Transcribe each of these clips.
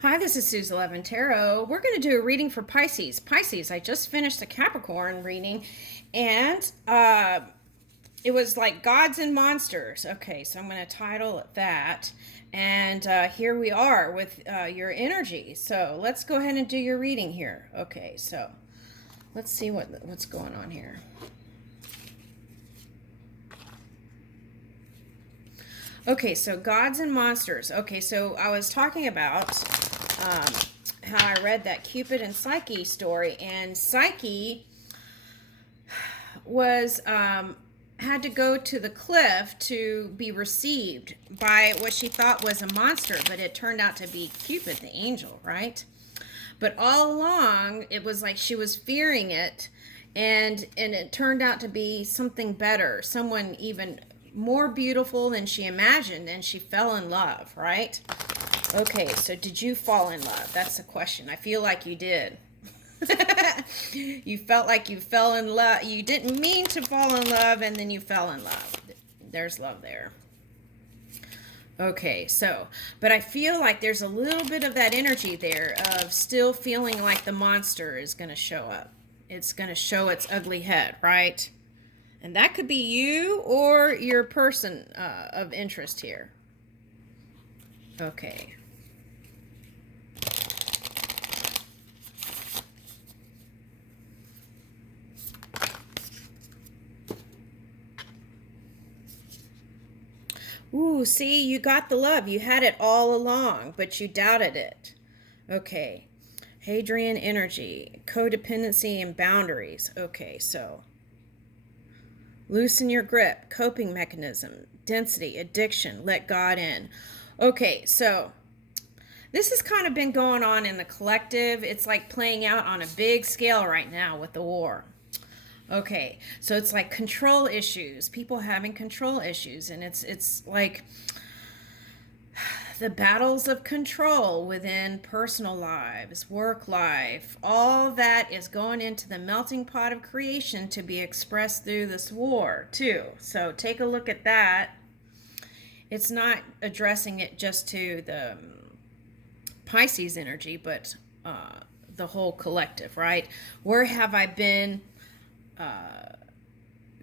Hi, this is Suze 11 Tarot. We're going to do a reading for Pisces. Pisces, I just finished a Capricorn reading, and it was like gods and monsters. Okay, so I'm going to title it that. And here we are with your energy. So let's go ahead and do your reading here. Okay, so let's see what's going on here. Okay, so gods and monsters. Okay, so I was talking about how I read that Cupid and Psyche story, and Psyche was had to go to the cliff to be received by what she thought was a monster, but it turned out to be Cupid, the angel, right? But all along, it was like she was fearing it, and it turned out to be something better, someone even more beautiful than she imagined, and she fell in love, right? Okay, so did you fall in love? That's the question. I feel like you did. You felt like you fell in love. You didn't mean to fall in love, and then you fell in love. There's love there. Okay, so, but I feel like there's a little bit of that energy there of still feeling like the monster is going to show up. It's going to show its ugly head, right? And that could be you or your person of interest here. Okay. Ooh, see, you got the love. You had it all along, but you doubted it. Okay. Hadrian energy, codependency, and boundaries. Okay, so loosen your grip, coping mechanism, density, addiction, let God in. Okay, so this has kind of been going on in the collective. It's like playing out on a big scale right now with the war. Okay, so it's like control issues, people having control issues, and it's like the battles of control within personal lives, work life, all that is going into the melting pot of creation to be expressed through this war, too. So take a look at that. It's not addressing it just to the Pisces energy, but the whole collective, right? Where have I been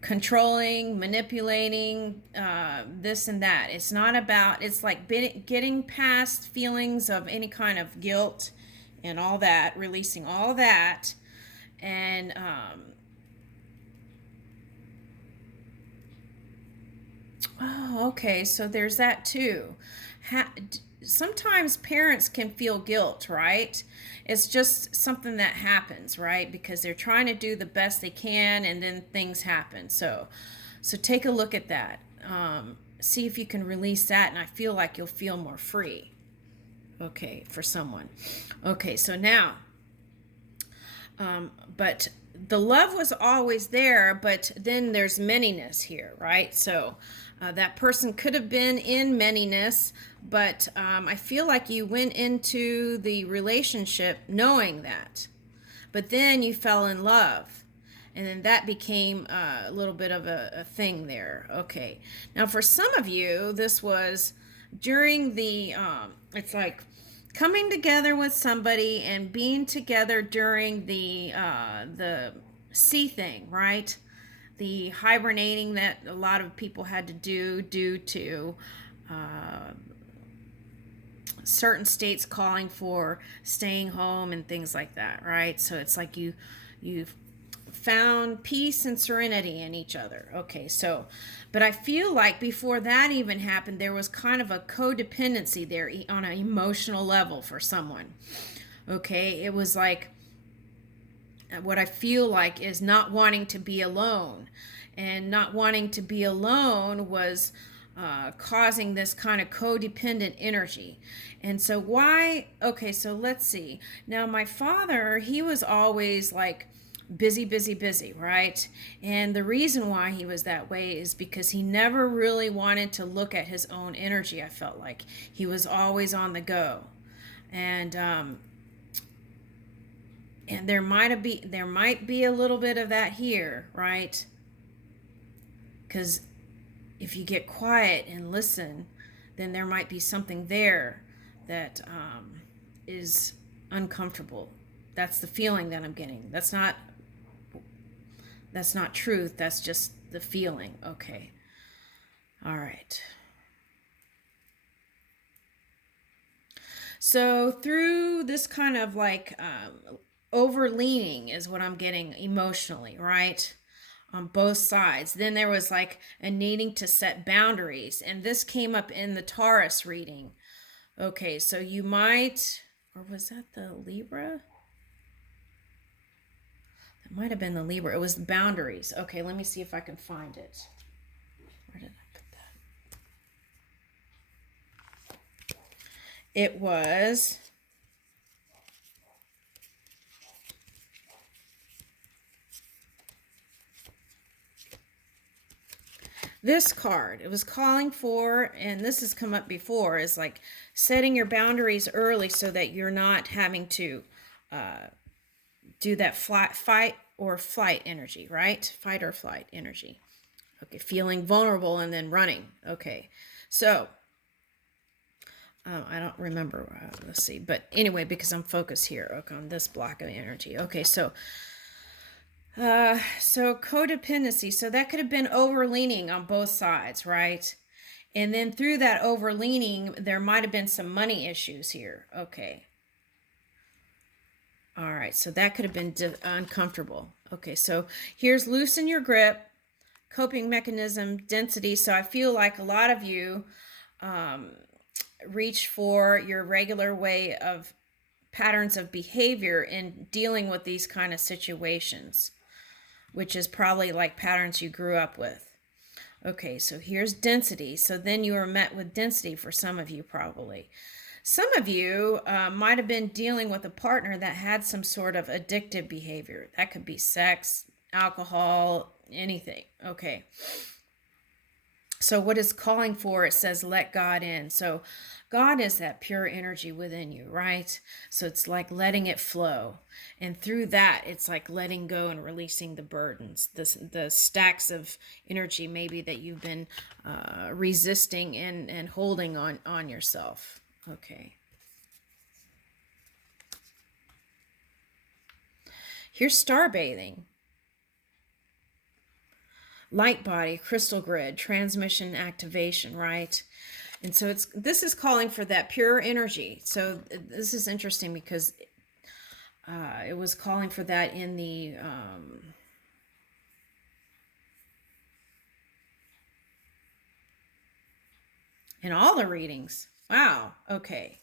controlling, manipulating, this and that? It's not about, it's like getting past feelings of any kind of guilt and all that, releasing all that, and oh, okay, so there's that too. Sometimes parents can feel guilt, right? It's just something that happens, right? Because they're trying to do the best they can, and then things happen. So take a look at that. See if you can release that, and I feel like you'll feel more free. Okay, for someone. Okay, so now, but the love was always there, but then there's manyness here, right? So that person could have been in manyness, but I feel like you went into the relationship knowing that. But then you fell in love. And then that became a little bit of a thing there. Okay. Now, for some of you, this was during the, it's like coming together with somebody and being together during the sea thing, right? The hibernating that a lot of people had to do due to certain states calling for staying home and things like that, right? So it's like you've found peace and serenity in each other. Okay, so, but I feel like before that even happened, there was kind of a codependency there on an emotional level for someone. Okay, it was like what I feel like is not wanting to be alone. And not wanting to be alone was causing this kind of codependent energy. And so why? Okay, so let's see. Now, my father, he was always like busy, busy, busy, right? And the reason why he was that way is because he never really wanted to look at his own energy. I felt like he was always on the go. And there might be a little bit of that here, right? Because if you get quiet and listen, then there might be something there that is uncomfortable. That's the feeling that I'm getting. That's not truth. That's just the feeling. Okay. All right. So through this kind of like overleaning is what I'm getting emotionally, right? On both sides. Then there was like a needing to set boundaries. And this came up in the Taurus reading. Okay, so you might, or was that the Libra? That might have been the Libra. It was the boundaries. Okay, let me see if I can find it. Where did I put that? It was this card. It was calling for, and this has come up before, is like setting your boundaries early so that you're not having to do that fight or flight energy, right? Fight or flight energy. Okay, feeling vulnerable and then running. Okay, so I don't remember. Let's see. But anyway, because I'm focused here, okay, on this block of energy. Okay, so codependency. So that could have been overleaning on both sides, right? And then through that overleaning, there might have been some money issues here. Okay. All right, so that could have been uncomfortable. Okay, so here's loosen your grip, coping mechanism, density. So I feel like a lot of you reach for your regular way of patterns of behavior in dealing with these kind of situations, which is probably like patterns you grew up with. Okay, so here's density. So then you were met with density for some of you probably. Some of you might have been dealing with a partner that had some sort of addictive behavior. That could be sex, alcohol, anything. Okay. So what it's calling for, it says, let God in. So God is that pure energy within you, right? So it's like letting it flow. And through that, it's like letting go and releasing the burdens, the stacks of energy maybe that you've been resisting and holding on yourself. Okay. Here's star bathing. Light body, crystal grid, transmission activation, right? And so this is calling for that pure energy. So this is interesting because it was calling for that in the in all the readings. Wow. Okay.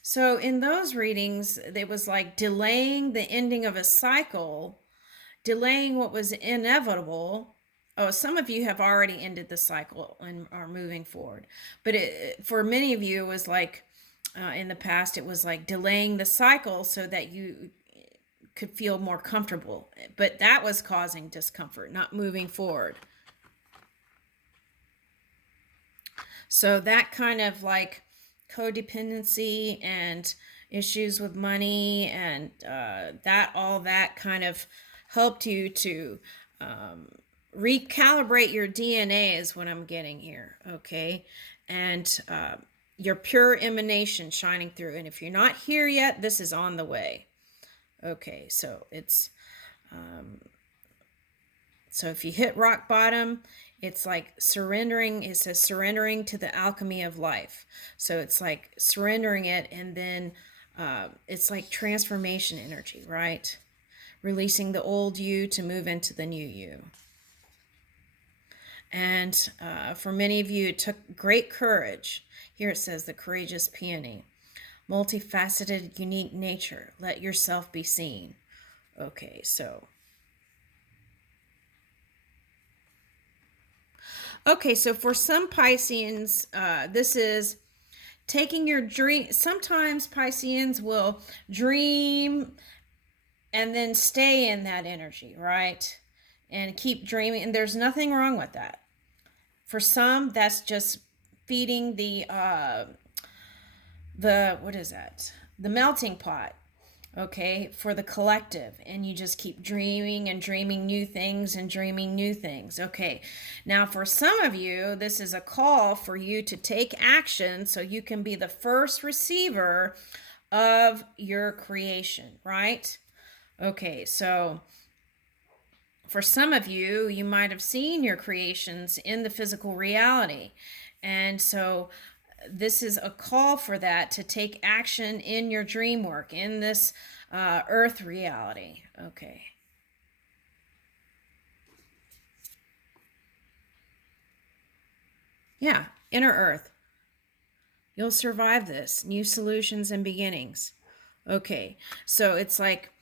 So in those readings, it was like delaying the ending of a cycle, delaying what was inevitable. Oh, some of you have already ended the cycle and are moving forward. But for many of you, it was like in the past, it was like delaying the cycle so that you could feel more comfortable. But that was causing discomfort, not moving forward. So that kind of like codependency and issues with money and all that kind of helped you to recalibrate your DNA is what I'm getting here, okay? And your pure emanation shining through. And if you're not here yet, this is on the way. Okay, so it's so if you hit rock bottom, it's like surrendering. It says surrendering to the alchemy of life. So it's like surrendering it, and then it's like transformation energy, right? Releasing the old you to move into the new you. And for many of you, it took great courage. Here it says the courageous peony. Multifaceted, unique nature. Let yourself be seen. Okay, so. Okay, so for some Pisceans, this is taking your dream. Sometimes Pisceans will dream and then stay in that energy, right? And keep dreaming. And there's nothing wrong with that. For some, that's just feeding the what is that? The melting pot, okay, for the collective. And you just keep dreaming and dreaming new things and dreaming new things. Okay, now for some of you, this is a call for you to take action so you can be the first receiver of your creation, right? Okay, so for some of you, you might have seen your creations in the physical reality. And so this is a call for that to take action in your dream work, in this earth reality. Okay. Yeah, inner earth. You'll survive this. New solutions and beginnings. Okay, so it's like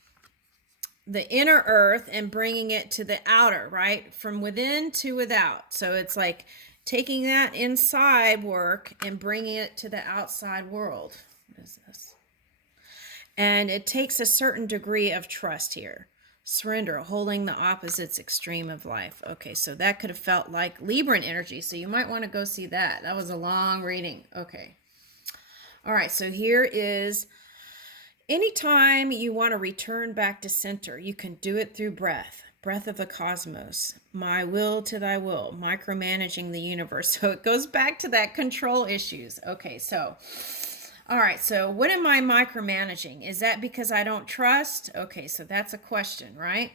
the inner earth and bringing it to the outer, right? From within to without. So it's like taking that inside work and bringing it to the outside world. What is this? And it takes a certain degree of trust here. Surrender, holding the opposites extreme of life. Okay, so that could have felt like Libran energy. So you might want to go see that. That was a long reading. Okay. All right, so here is anytime you want to return back to center, you can do it through breath. Breath of the cosmos, my will to thy will, micromanaging the universe. So it goes back to that control issues. Okay, so, all right, so what am I micromanaging? Is that because I don't trust? Okay, so that's a question, right?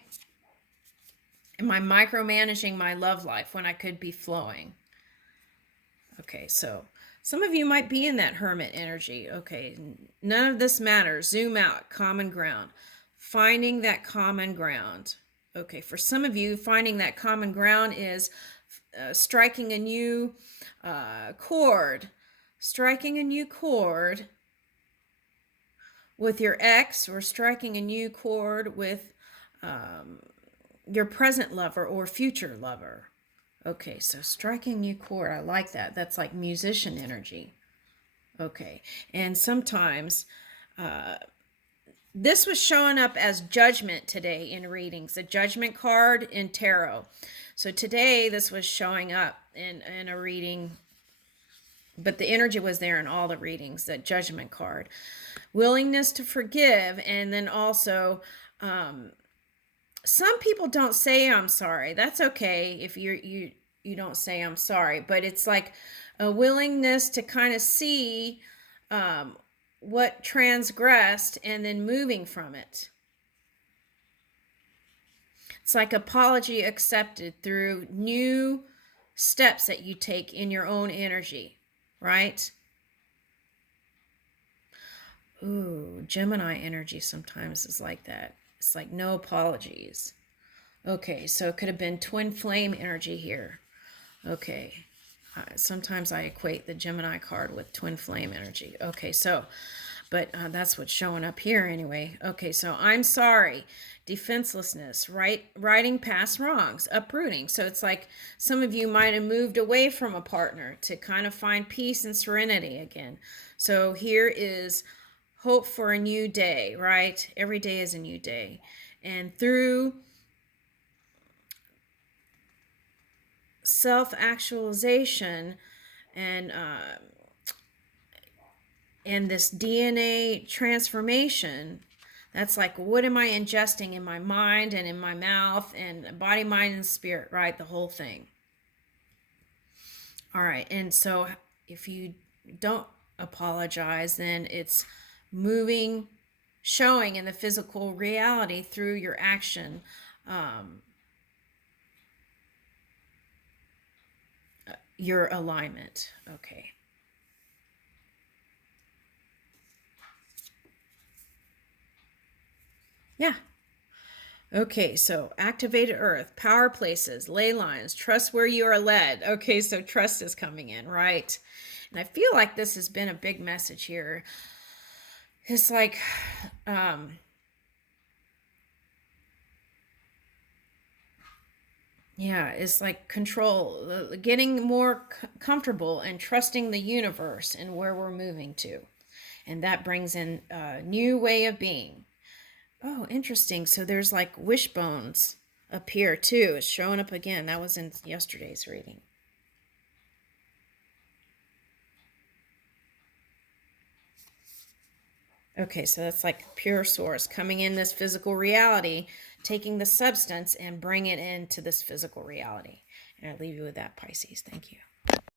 Am I micromanaging my love life when I could be flowing? Okay, so some of you might be in that hermit energy. Okay, none of this matters. Zoom out, common ground. Finding that common ground. Okay, for some of you, finding that common ground is striking a new chord. Striking a new chord with your ex, or striking a new chord with your present lover or future lover. Okay, so striking new chord, I like that. That's like musician energy. Okay, and sometimes this was showing up as judgment today in readings, a judgment card in tarot. So today this was showing up in a reading, but the energy was there in all the readings, that judgment card. Willingness to forgive, and then also some people don't say I'm sorry. That's okay if you don't say I'm sorry, but it's like a willingness to kind of see what transgressed and then moving from it. It's like apology accepted through new steps that you take in your own energy, right? Ooh, Gemini energy sometimes is like that. It's like no apologies. Okay, so it could have been twin flame energy here. Okay, sometimes I equate the Gemini card with twin flame energy. Okay, so, but that's what's showing up here anyway. Okay, so I'm sorry. Defenselessness, righting past wrongs, uprooting. So it's like some of you might have moved away from a partner to kind of find peace and serenity again. So here is hope for a new day, right? Every day is a new day. And through self-actualization and this DNA transformation, that's like, what am I ingesting in my mind and in my mouth and body, mind, and spirit, right? The whole thing. All right, and so if you don't apologize, then it's moving, showing in the physical reality through your action. Your alignment. Okay. Yeah. Okay, so activated earth, power places, ley lines, trust where you are led. Okay, so trust is coming in, right? And I feel like this has been a big message here. It's like, yeah, it's like control, getting more comfortable and trusting the universe and where we're moving to. And that brings in a new way of being. Oh, interesting. So there's like wishbones up here too. It's showing up again. That was in yesterday's reading. Okay, so that's like pure source coming in this physical reality, taking the substance and bring it into this physical reality. And I leave you with that, Pisces. Thank you.